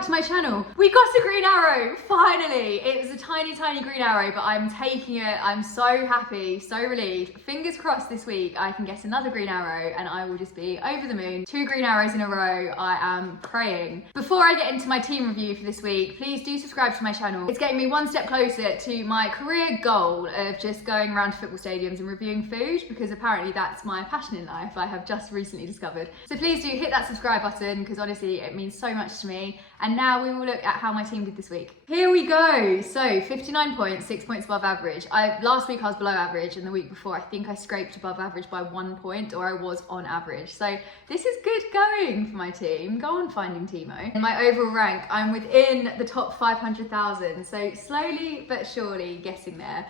back to my channel. We got a green arrow, finally. It was a tiny green arrow, but I'm taking it. I'm so happy, so relieved. Fingers crossed this week I can get another green arrow and I will just be over the moon. 2 green arrows in a row, I am praying. Before I get into my team review for this week, please do subscribe to my channel. It's getting me one step closer to my career goal of just going around to football stadiums and reviewing food, because apparently that's my passion in life, I have just recently discovered. So please do hit that subscribe button, because honestly it means so much to me. And now we will look at how my team did this week. Here we go. So 59 points, 6 points above average. Last week I was below average, and the week before I think I scraped above average by 1 point, or I was on average. So this is good going for my team. Go on finding Timo. In my overall rank, I'm within the top 500,000. So slowly but surely getting there.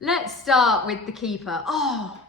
Let's start with the keeper. Oh,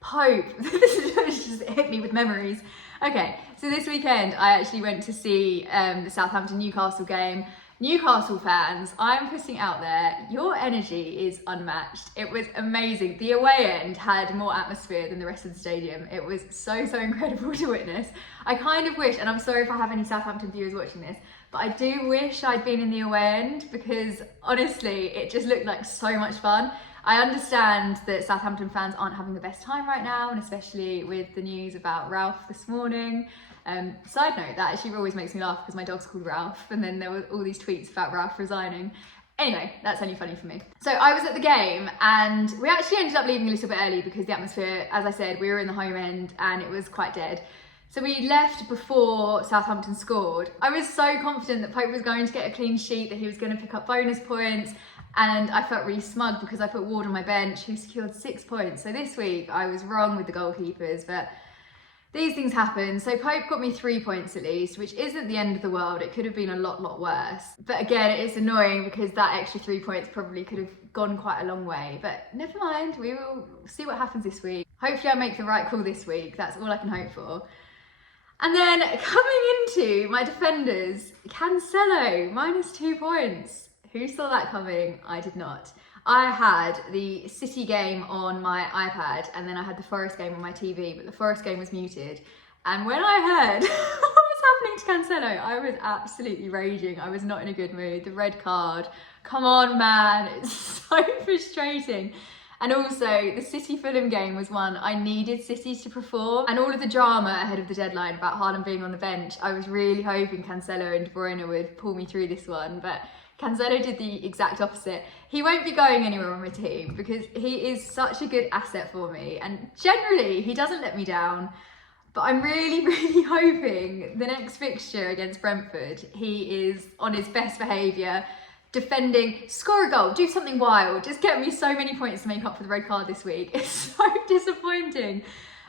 Pope. This just hit me with memories. Okay, so this weekend I actually went to see the Southampton-Newcastle game. Newcastle fans, I'm putting out there, your energy is unmatched. It was amazing. The away end had more atmosphere than the rest of the stadium. It was so incredible to witness. I kind of wish, and I'm sorry if I have any Southampton viewers watching this, but I do wish I'd been in the away end, because honestly, it just looked like so much fun. I understand that Southampton fans aren't having the best time right now, and especially with the news about Ralph this morning. Side note, that actually always makes me laugh because my dog's called Ralph, and then there were all these tweets about Ralph resigning. Anyway, that's only funny for me. So I was at the game, and we actually ended up leaving a little bit early because the atmosphere, as I said, we were in the home end and it was quite dead. So we left before Southampton scored. I was so confident that Pope was going to get a clean sheet, that he was going to pick up bonus points, and I felt really smug because I put Ward on my bench, who secured 6 points. So this week I was wrong with the goalkeepers, but these things happen. So Pope got me 3 points at least, which isn't the end of the world. It could have been a lot worse. But again, it is annoying because that extra 3 points probably could have gone quite a long way. But never mind, we will see what happens this week. Hopefully I make the right call this week. That's all I can hope for. And then coming into my defenders, Cancelo, -2 points. Who saw that coming? I did not. I had the City game on my iPad, and then I had the Forest game on my TV, but the Forest game was muted. And when I heard what was happening to Cancelo, I was absolutely raging. I was not in a good mood. The red card, come on man, it's so frustrating. And also, the City-Fulham game was one I needed City to perform. And all of the drama ahead of the deadline about Haaland being on the bench, I was really hoping Cancelo and De Bruyne would pull me through this one. But Cancelo did the exact opposite. He won't be going anywhere on my team because he is such a good asset for me. And generally, he doesn't let me down. But I'm really hoping the next fixture against Brentford, he is on his best behaviour, defending, score a goal, do something wild, just get me so many points to make up for the red card this week. It's so disappointing.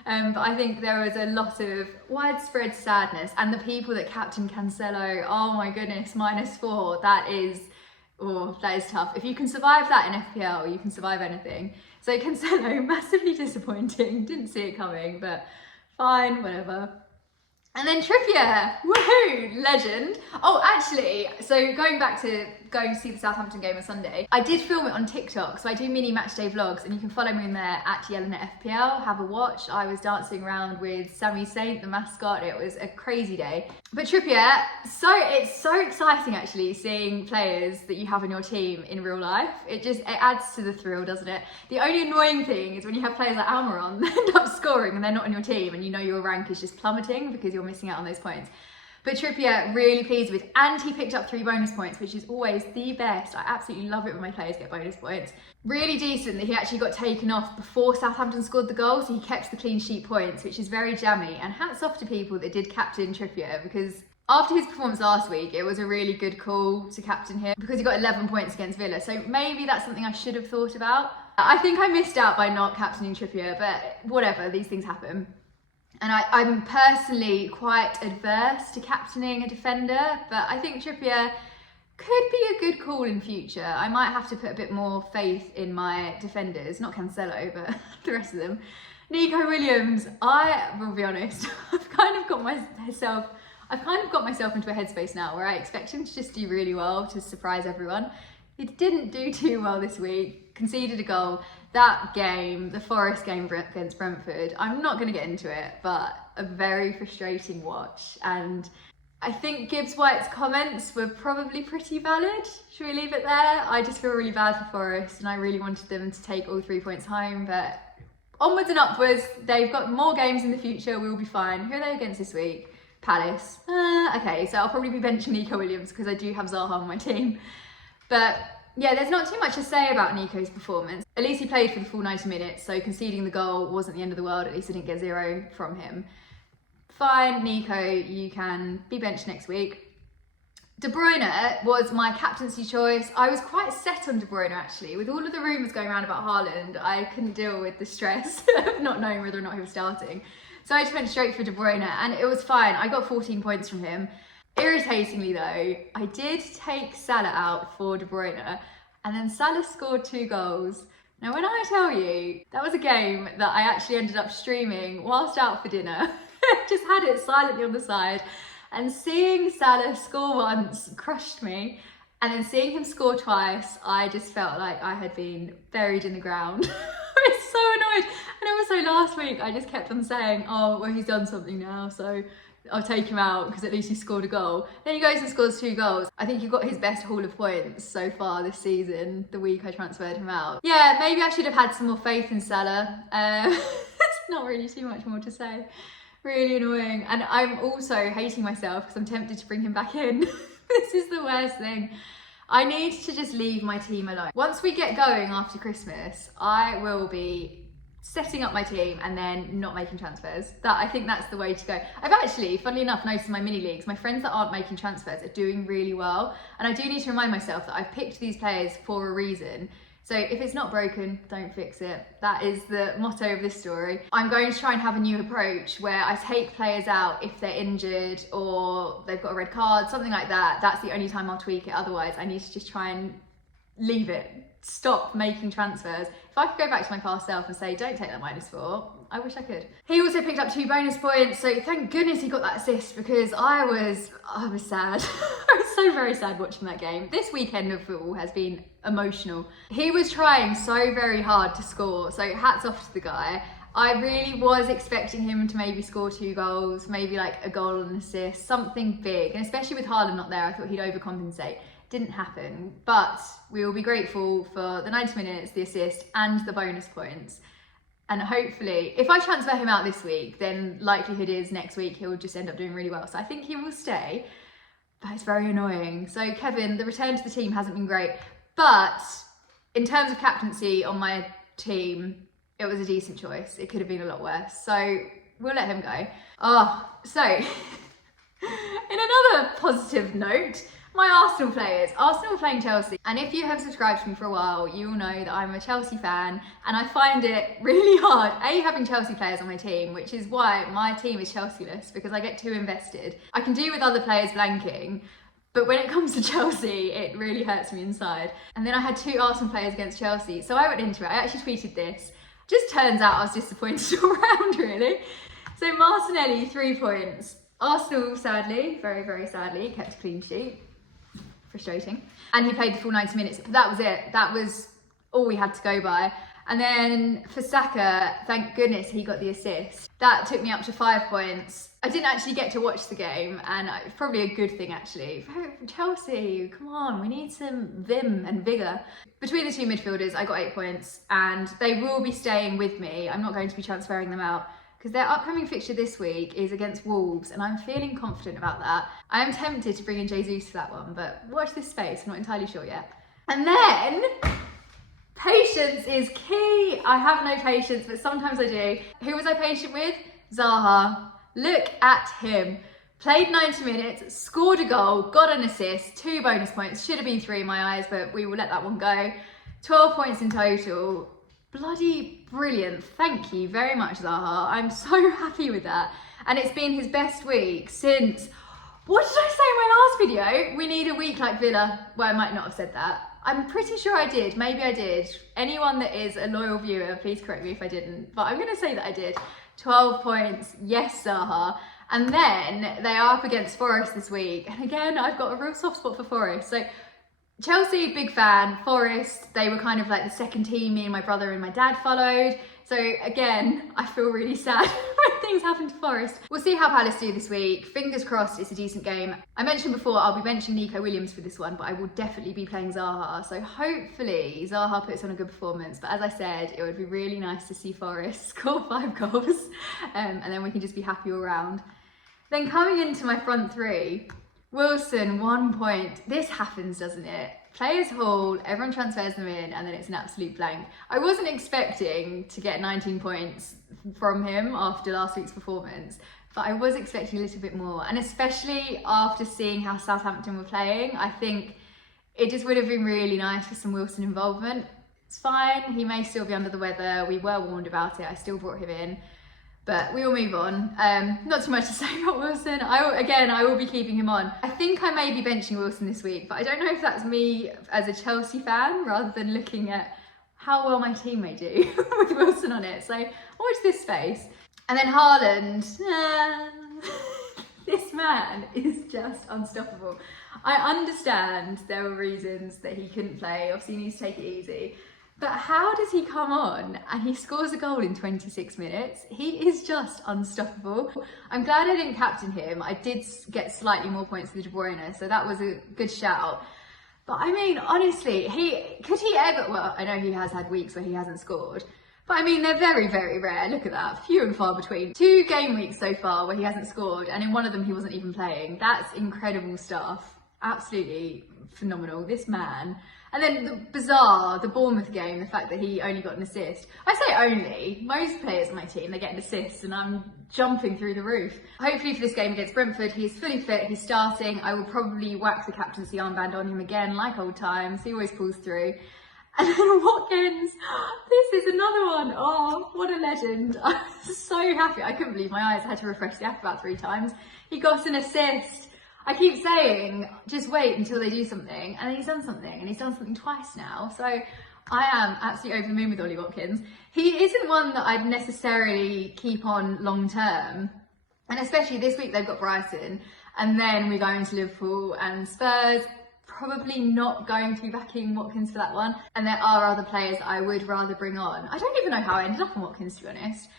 But I think there was a lot of widespread sadness, and the people that captain Cancelo, oh my goodness, -4, that is tough. If you can survive that in FPL, you can survive anything. So Cancelo, massively disappointing, didn't see it coming, but fine, whatever. And then Trippier, woohoo, legend. Oh, actually, so going to see the Southampton game on Sunday, I did film it on TikTok, so I do mini match day vlogs, and you can follow me in there at Yelena FPL, have a watch. I was dancing around with Sammy Saint, the mascot. It was a crazy day. But Trippier, it's so exciting actually seeing players that you have in your team in real life. It adds to the thrill, doesn't it? The only annoying thing is when you have players like Almiron that end up scoring and they're not on your team, and you know your rank is just plummeting because you're missing out on those points. But Trippier, really pleased with, and he picked up 3 bonus points, which is always the best. I absolutely love it when my players get bonus points. Really decent that he actually got taken off before Southampton scored the goal, so he kept the clean sheet points, which is very jammy. And hats off to people that did captain Trippier, because after his performance last week, it was a really good call to captain him because he got 11 points against Villa. So maybe that's something I should have thought about. I think I missed out by not captaining Trippier, but whatever, these things happen. And I'm personally quite adverse to captaining a defender, but I think Trippier could be a good call in future. I might have to put a bit more faith in my defenders, not Cancelo, but the rest of them. Nico Williams, I will be honest, I've kind of got myself into a headspace now where I expect him to just do really well to surprise everyone. He didn't do too well this week, conceded a goal. That game, the Forest game against Brentford, I'm not going to get into it, but a very frustrating watch. And I think Gibbs White's comments were probably pretty valid. Should we leave it there? I just feel really bad for Forest and I really wanted them to take all 3 points home, but onwards and upwards. They've got more games in the future, we'll be fine. Who are they against this week? Palace. Okay, so I'll probably be benching Nico Williams because I do have Zaha on my team. But yeah, there's not too much to say about Nico's performance. At least he played for the full 90 minutes, so conceding the goal wasn't the end of the world. At least I didn't get 0 from him. Fine, Nico, you can be benched next week. De Bruyne was my captaincy choice. I was quite set on De Bruyne actually. With all of the rumours going around about Haaland, I couldn't deal with the stress of not knowing whether or not he was starting. So I just went straight for De Bruyne and it was fine. I got 14 points from him. Irritatingly though, I did take Salah out for De Bruyne and then Salah scored 2 goals. Now when I tell you, that was a game that I actually ended up streaming whilst out for dinner. Just had it silently on the side, and seeing Salah score once crushed me, and then seeing him score twice, I just felt like I had been buried in the ground. I was so annoyed. And also last week I just kept on saying, oh well, he's done something now, so I'll take him out because at least he scored a goal. Then he goes and scores 2 goals. I think he got his best haul of points so far this season, the week I transferred him out. Yeah, maybe I should have had some more faith in Salah. There's not really too much more to say. Really annoying. And I'm also hating myself because I'm tempted to bring him back in. This is the worst thing. I need to just leave my team alone. Once we get going after Christmas, I will be setting up my team and then not making transfers. I think that's the way to go. I've actually, funnily enough, noticed in my mini leagues, my friends that aren't making transfers are doing really well. And I do need to remind myself that I've picked these players for a reason. So if it's not broken, don't fix it. That is the motto of this story. I'm going to try and have a new approach where I take players out if they're injured or they've got a red card, something like that. That's the only time I'll tweak it. Otherwise, I need to just try and leave it. Stop making transfers. If I could go back to my past self and say, don't take that -4, I wish I could. He also picked up 2 bonus points, so thank goodness he got that assist because I was sad. I was so very sad watching that game. This weekend of football has been emotional. He was trying so very hard to score, so hats off to the guy. I really was expecting him to maybe score 2 goals, maybe like a goal and an assist, something big, and especially with Haaland not there, I thought he'd overcompensate. Didn't happen, but we will be grateful for the 90 minutes, the assist and the bonus points. And hopefully, if I transfer him out this week, then likelihood is next week he'll just end up doing really well. So I think he will stay, but it's very annoying. So Kevin, the return to the team hasn't been great, but in terms of captaincy on my team, it was a decent choice. It could have been a lot worse. So we'll let him go. So in another positive note, my Arsenal players. Arsenal are playing Chelsea. And if you have subscribed to me for a while, you will know that I'm a Chelsea fan and I find it really hard, having Chelsea players on my team, which is why my team is Chelsea-less, because I get too invested. I can do with other players blanking, but when it comes to Chelsea, it really hurts me inside. And then I had 2 Arsenal players against Chelsea. So I went into it, I actually tweeted this. Just turns out I was disappointed all round, really. So Martinelli, 3 points. Arsenal, sadly, very, very sadly, kept a clean sheet. Frustrating. And he played the full 90 minutes. But that was it. That was all we had to go by. And then for Saka, thank goodness he got the assist. That took me up to 5 points. I didn't actually get to watch the game, and it's probably a good thing actually. For Chelsea, come on, we need some vim and vigour. Between the 2 midfielders, I got 8 points, and they will be staying with me. I'm not going to be transferring them out, because their upcoming fixture this week is against Wolves, and I'm feeling confident about that. I am tempted to bring in Jesus for that one, but watch this space, I'm not entirely sure yet. And then, patience is key. I have no patience, but sometimes I do. Who was I patient with? Zaha. Look at him. Played 90 minutes, scored a goal, got an assist, 2 bonus points. Should have been 3 in my eyes, but we will let that one go. 12 points in total. Bloody brilliant. Thank you very much, Zaha. I'm so happy with that. And it's been his best week since, what did I say in my last video? We need a week like Villa. Well, I might not have said that. I'm pretty sure I did. Maybe I did. Anyone that is a loyal viewer, please correct me if I didn't. But I'm going to say that I did. 12 points. Yes, Zaha. And then they are up against Forest this week. And again, I've got a real soft spot for Forest. So Chelsea, big fan. Forest, they were kind of like the second team me and my brother and my dad followed. So again, I feel really sad when things happen to Forest. We'll see how Palace do this week. Fingers crossed it's a decent game. I mentioned before I'll be benching Nico Williams for this one, but I will definitely be playing Zaha. So hopefully Zaha puts on a good performance. But as I said, it would be really nice to see Forest score 5 goals and then we can just be happy all round. Then coming into my front three, Wilson, 1 point. This happens, doesn't it? Players haul, everyone transfers them in, and then it's an absolute blank. I wasn't expecting to get 19 points from him after last week's performance, but I was expecting a little bit more. And especially after seeing how Southampton were playing, I think it just would have been really nice for some Wilson involvement. It's fine, he may still be under the weather. We were warned about it, I still brought him in. But we will move on. Not too much to say about Wilson. I will be keeping him on. I think I may be benching Wilson this week, but I don't know if that's me as a Chelsea fan rather than looking at how well my team may do with Wilson on it. So watch this space. And then Haaland. This man is just unstoppable. I understand there were reasons that he couldn't play. Obviously he needs to take it easy. But how does he come on and he scores a goal in 26 minutes? He is just unstoppable. I'm glad I didn't captain him. I did get slightly more points than De Bruyne, so that was a good shout. But I mean, honestly, could he ever, well, I know he has had weeks where he hasn't scored, but I mean, they're very, very rare. Look at that, few and far between. 2 game weeks so far where he hasn't scored, and in one of them he wasn't even playing. That's incredible stuff. Absolutely phenomenal, this man. And then the Bournemouth game, the fact that he only got an assist. I say only, most players on my team, they get an assist and I'm jumping through the roof. Hopefully for this game against Brentford, he's fully fit, he's starting. I will probably whack the captaincy armband on him again, like old times. He always pulls through. And then Watkins, this is another one. Oh, what a legend. I'm so happy. I couldn't believe my eyes. I had to refresh the app about 3 times. He got an assist. I keep saying, just wait until they do something, and he's done something, and he's done something twice now. So I am absolutely over the moon with Ollie Watkins. He isn't one that I'd necessarily keep on long term, and especially this week they've got Brighton, and then we're going to Liverpool and Spurs. Probably not going to be backing Watkins for that one, and there are other players I would rather bring on. I don't even know how I ended up on Watkins, to be honest,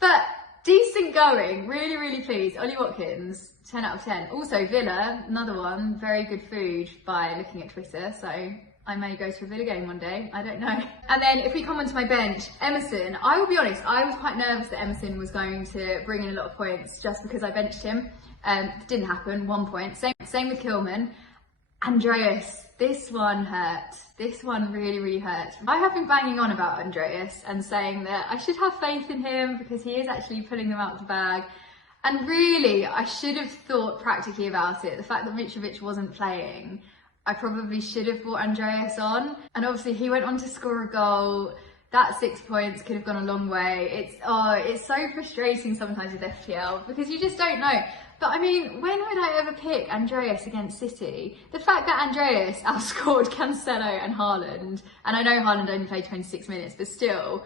but decent going, really, really pleased. Ollie Watkins, 10 out of 10. Also Villa, another one, very good food by looking at Twitter, so I may go to a Villa game one day, I don't know. And then if we come onto my bench, Emerson, I will be honest, I was quite nervous that Emerson was going to bring in a lot of points just because I benched him. Didn't happen, 1 point. Same with Kilman. Andreas, this one hurt. This one really, really hurt. I have been banging on about Andreas and saying that I should have faith in him because he is actually pulling them out of the bag. And really, I should have thought practically about it. The fact that Mitrovic wasn't playing, I probably should have brought Andreas on. And obviously he went on to score a goal. That 6 points could have gone a long way. It's so frustrating sometimes with FPL because you just don't know. But I mean, when would I ever pick Andreas against City? The fact that Andreas outscored Cancelo and Haaland, and I know Haaland only played 26 minutes, but still,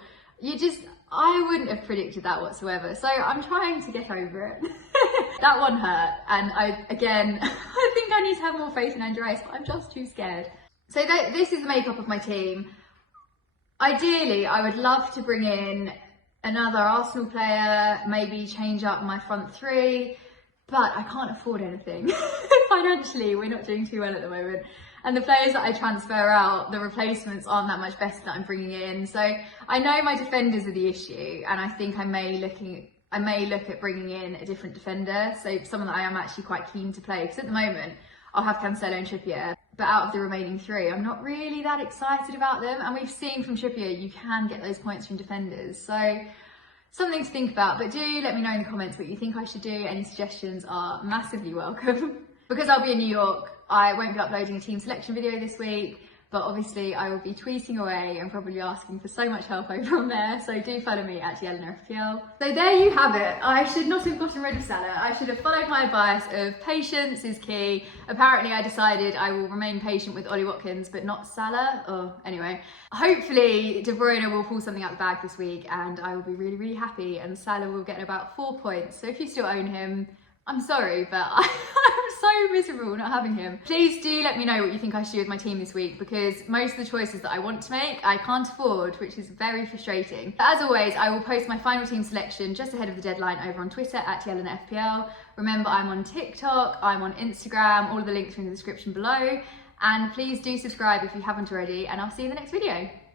I wouldn't have predicted that whatsoever. So I'm trying to get over it. That one hurt, and I think I need to have more faith in Andreas, but I'm just too scared. So this is the makeup of my team. Ideally, I would love to bring in another Arsenal player, maybe change up my front three, but I can't afford anything. Financially, we're not doing too well at the moment. And the players that I transfer out, the replacements aren't that much better that I'm bringing in. So I know my defenders are the issue, and I think I may look at bringing in a different defender. So someone that I am actually quite keen to play, because at the moment, I'll have Cancelo and Trippier, but out of the remaining 3, I'm not really that excited about them. And we've seen from Trippier, you can get those points from defenders. So something to think about, but do let me know in the comments what you think I should do. Any suggestions are massively welcome. Because I'll be in New York, I won't be uploading a team selection video this week, but obviously I will be tweeting away and probably asking for so much help over on there, so do follow me at Yelena FPL. So there you have it. I should not have gotten rid of Salah. I should have followed my advice of patience is key. Apparently I decided I will remain patient with Ollie Watkins, but not Salah. Oh, anyway. Hopefully De Bruyne will pull something out the bag this week and I will be really, really happy, and Salah will get about 4 points. So if you still own him, I'm sorry, but I'm so miserable not having him. Please do let me know what you think I should do with my team this week, because most of the choices that I want to make, I can't afford, which is very frustrating. But as always, I will post my final team selection just ahead of the deadline over on Twitter at Yelena FPL. Remember, I'm on TikTok, I'm on Instagram, all of the links are in the description below. And please do subscribe if you haven't already, and I'll see you in the next video.